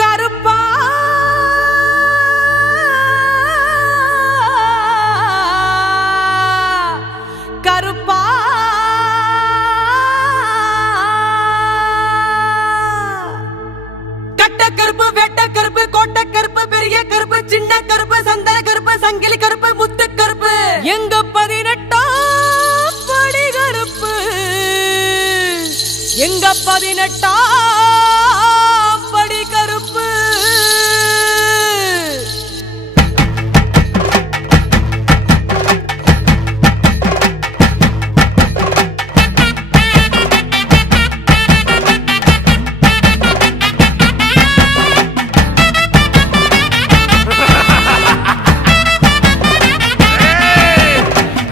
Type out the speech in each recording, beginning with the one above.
கருப்பா கருப்பா கட்ட கருப்பு வெட்ட கருப்பு கோட்டை கருப்பு பெரிய கருப்பு சின்ன கருப்பு சந்தன கருப்பு சங்கிலி கருப்பு முத்து கருப்பு எங்க 18ஆம் படி கருப்பு எங்க 18ஆம் படி கருப்பு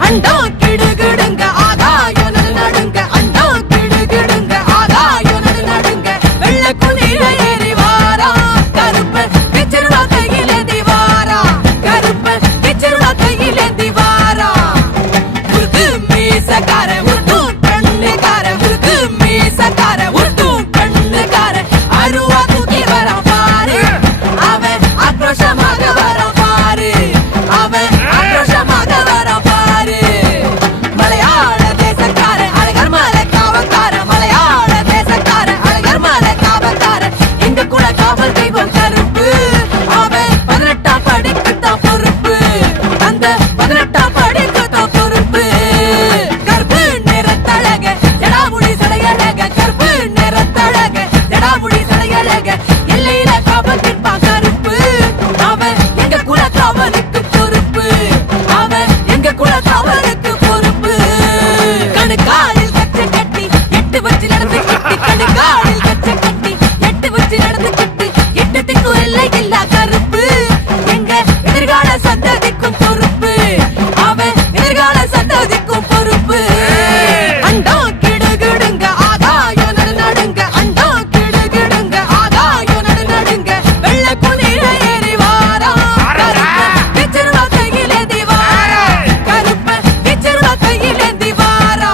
அண்டா கிடுகிடுங்க ஆதாயம் நடுங்க அண்டா கிடுகிடுங்க ஆதாயம் நடுங்க வெள்ள குளிர ஏறி வாரா கருப்பு கிச்சருவா கையில திவாரா கருப்பு கிச்சருவா கையில திவாரா உருது மீசக்கார உருது கண்ணுக்கார உருது மீசக்கார உருது கண்ணுக்கார அருவா தூக்கி வர பாரு அவன் ஆக்ரோஷமாக வர பாரு அவன் ஆக்ரோஷமாக வர பாரு மலையாள தேசக்கார அழகர் மலை காவக்கார மலையாள தேசக்கார அழகர் மலை காவக்கார எங்க கூட காவல் தெய்வம் கருப்பு அவன் 18ஆம் படிக்குத்தான் பொறுப்பு அந்த 18ஆம் படிக்குத்தான் பொறுப்பு கருப்பு நிறத்தழக ஜடாமுடி சடையழக கருப்பு நிறத்தழக ஜடாமுடி சடையழக எல்லையில காவல் நிற்பான் கருப்பு அவன் எங்க கூட காவலுக்கு பொறுப்பு அவன் எங்க கூட காவலுக்கு பொறுப்பு கணுக்காலில் கச்சை கட்டி எட்டு வச்சு நடந்து கிட்டி கணுக்காலில் கச்சை கட்டி எட்டு வச்சு நடந்து கிட்டி எட்டு திக்கு எல்லை இல்லா கருப்பு எங்க எதிர்கால சந்ததிக்கும் பொறுப்பு அவன் எதிர்கால சந்ததிக்கும் பொறுப்பு அண்டா கிடுகிடுங்க ஆதாயம் நடுங்க அண்டா கிடுகிடுங்க ஆதாயம் நடுங்க வெள்ள குளிர ஏறி வாரா கருப்பு கிச்சருவா கையில திவாரா கருப்பு கிச்சருவா கையில திவாரா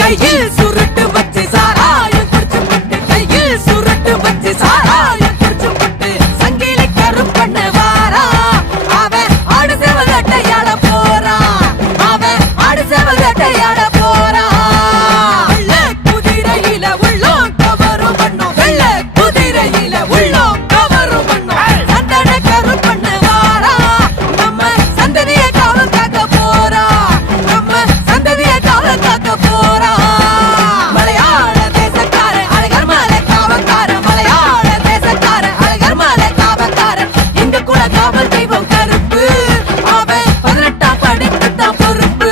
கையில் சுருட்டு வச்சு சாராயம் குடிச்சு புட்டு கையில் சுருட்டு வச்சு சாராயம் குடிச்சு புட்டு சங்கிலி கருப்பண்ண வாரா அவன் ஆடு சேவகட்டையாட போறா அவன் ஆடு சேவகட்டையாட போறா வெள்ள குதிரையில உள்ளோம் கவரும் பண்ணோம் வெள்ள குதிரையில உள்ளோம் கவரும் பண்ணோம் சந்தன கருப்பண்ண வாரா நம்ம சந்ததிய காவல் காக்க போறா நம்ம சந்ததிய காவல் காக்க போறா மலையாள தேசக்கார அழகர் மலை காவக்கார மலையாள தேசக்கார அழகர் மலை காவக்கார எங்க கூட காவல் தெய்வம் கருப்பு அவன் 18ஆம் படிக்குத்தான் பொறுப்பு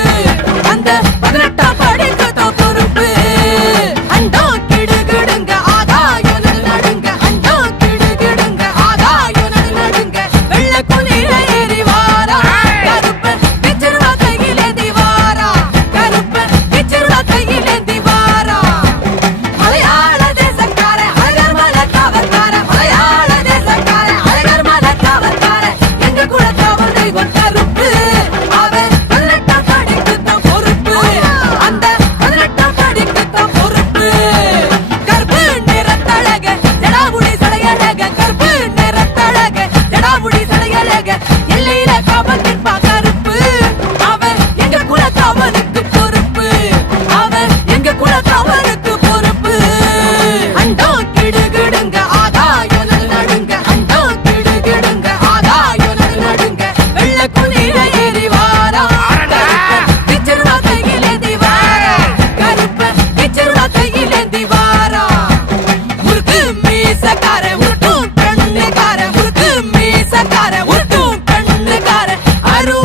அந்த 18ஆம் படிக்குத்தான் பொறுப்பு அண்டா கிடுகிடுங்க ஆதாயம் நடுங்க அண்டா கிடுகிடுங்க ஆதாயம் நடுங்க வெள்ள குளிர ஏறி வாரா கருப்பு கிச்சருவா கையில திவாரா கருப்பு கிச்சருவா கையில திவாரா மலையாள தேசக்கார அழகர் மலை காவல்கார மலையாள தேசக்கார அழகர் மலை காவல்கார எங்க கூட காவல் தெய்வம் கருப்பு அவன் 18ஆம் படிக்குத்தான் பொறுப்பு அந்த 18ஆம் படிக்குத்தான் பொறுப்பு கருப்பு நிறத்தழக ஜடாமுடி சடையழக கருப்பு நிறத்தழக ஜடாமுடி சடையழக எல்லையில காவல் நிற்பான் கருப்பு அவன் எங்க கூட காவலுக்கு பொறுப்பு அவன் எங்க கூட காவலுக்கு பொறுப்பு அண்டா கிடுகிடுங்க ஆதாயம் நடுங்க அண்டா கிடுகிடுங்க ஆதாயம் நடுங்க வெள்ள குளிர ஏறி வாரா கருப்பு கிச்சருவா கையில திவாரா கருப்பு கிச்சருவா கையில திவாரா உருது மீசக்கார உருது கண்ணுக்கார உருது மீசக்கார உருது கண்ணுக்கார அருவா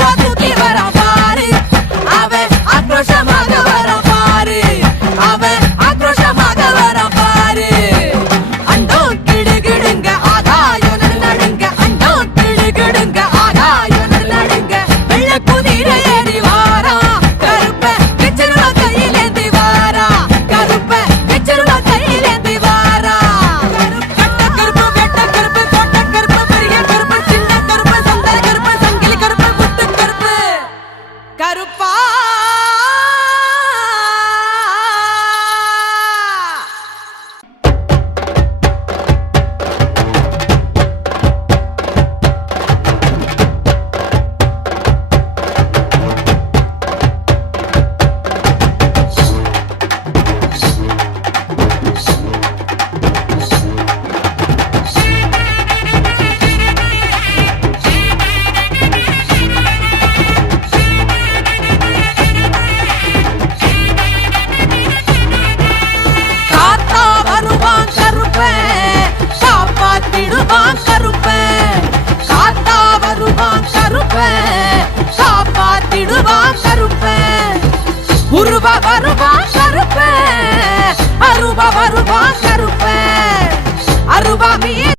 வருவான் கருப்பன், காத்தா வருவான் கருப்பன், காப்பாத்திடுவான் கருப்பன். உருவ வருவான் கருப்பன், அருவ வருவான் கருப்பன், அருவா மீ